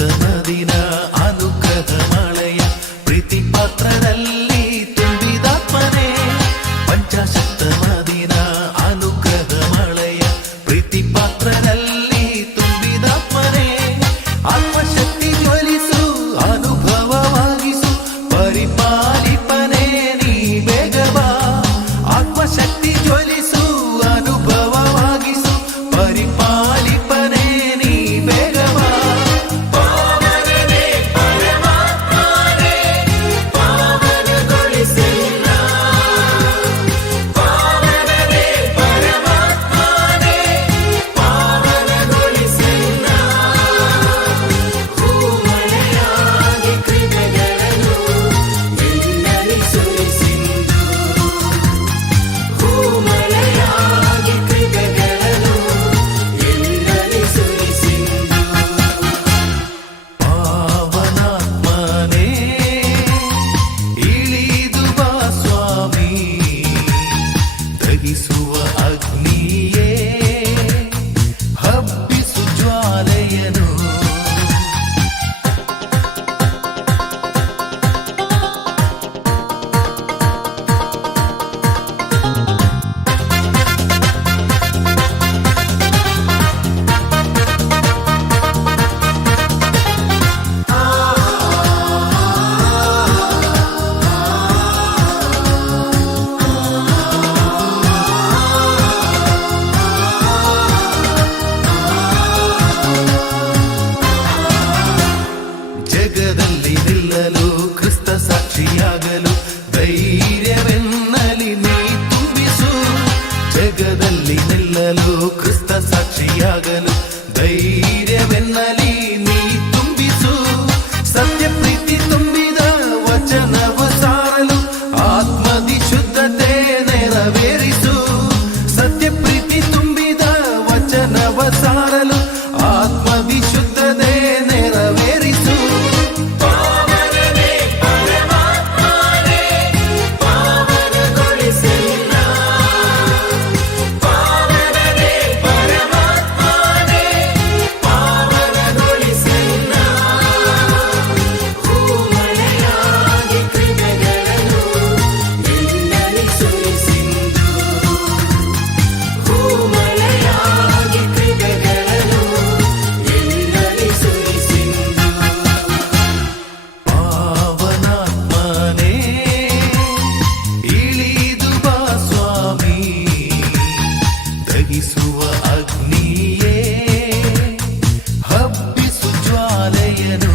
ಪಂಚಾಶತ್ತಮದಿನ ಅನುಗ್ರಹ ಮಳೆಯ ಪ್ರೀತಿ ಪಾತ್ರದಲ್ಲಿ ತುಂಬಿದಾತ್ಮನೆ. ಪಂಚಾಶತ್ತಮದಿನ ಅನುಗ್ರಹ ಮಳೆಯ ಪ್ರೀತಿ ಪಾತ್ರದಲ್ಲಿ ತುಂಬಿದಾತ್ಮನೆ. ಆತ್ಮಶಕ್ತಿ ಜ್ವಲಿಸು, ಅನುಭವವಾಗಿಸು, ಪರಿಪಾಲಿಪನೆ ನೀ ಬೇಗಬಾ. ಆತ್ಮಶಕ್ತಿ ಜ್ವಲಿಸು, ಅನುಭವವಾಗಿಸು, ಪರಿಪಾಲಿಪನೆ ನೀ ಬೇಗಬಾ. ಪಾವನನೇ ಪರಮಾತ್ಮನೇ, ಪಾವನಗೊಳಿಸೆನ್ನ. ಪಾವನನೇ ಪರಮಾತ್ಮನೇ, ಪಾವನಗೊಳಿಸೆನ್ನ. ಹೂಮಳೆಯಾಗಿ ಕೃಪೆಗಳನ್ನು ನಿನ್ನಲ್ಲಿ ಸುರಿಸಿಂದು. ಹೂಮಳೆಯಾಗಿ ಕೃಪೆಗಳನ್ನು ನಿನ್ನಲ್ಲಿ ಸುರಿಸಿಂದು. ಪಾವನಾತ್ಮನೇ ಇಳಿದು ಬಾ ಸ್ವಾಮಿ, ದಹಿಸುವ ಅಗ್ನಿಯೇ ಹಬ್ಬಿಸು ಜ್ವಾಲೆಯನು. ಜಗದಲ್ಲಿ ನಿಲ್ಲಲು, ಕ್ರಿಸ್ತ ಸಾಕ್ಷಿಯಾಗಲು ಧೈರ್ಯವೆನ್ನಲಿ ನೀ ತುಂಬಿಸು. ಜಗದಲ್ಲಿ ನಿಲ್ಲಲು, ಕ್ರಿಸ್ತ ಸಾಕ್ಷಿಯಾಗಲು ಧೈರ್ಯವೆನ್ನಲಿ ನೀ ತುಂಬಿಸು. ಸತ್ಯ ಪ್ರೀತಿ ತುಂಬಿದ ವಚನವ ಸಾರಲು ಆತ್ಮದಿ ಶುದ್ಧತೆ ನೆರವೇರಿಸು. ಸತ್ಯ ಪ್ರೀತಿ ತುಂಬಿದ ವಚನವ ಸಾರಲು ಆತ್ಮದಿ ಶುದ್ಧತೆ ನೆರವೇರಿಸು. ಪಾವನನೇ ಪರಮಾತ್ಮನೇ, ಪಾವನಗೊಳಿಸೆನ್ನ. ಪಾವನನೇ ಪರಮಾತ್ಮನೇ, ಪಾವನಗೊಳಿಸೆನ್ನ. ಹೂಮಳೆಯಾಗಿ ಕೃಪೆಗಳನ್ನು ನಿನ್ನಲ್ಲಿ ಸುರಿಸಿಂದು. ಹೂಮಳೆಯಾಗಿ ಕೃಪೆಗಳನ್ನು ನಿನ್ನಲ್ಲಿ ಸುರಿಸಿಂದು. ಪಾವನಾತ್ಮನೇ ಇಳಿದು ಬಾ ಸ್ವಾಮಿ, ದಹಿಸುವ ಅಗ್ನಿಯೇ ಹಬ್ಬಿಸು ಜ್ವಾಲೆಯನು.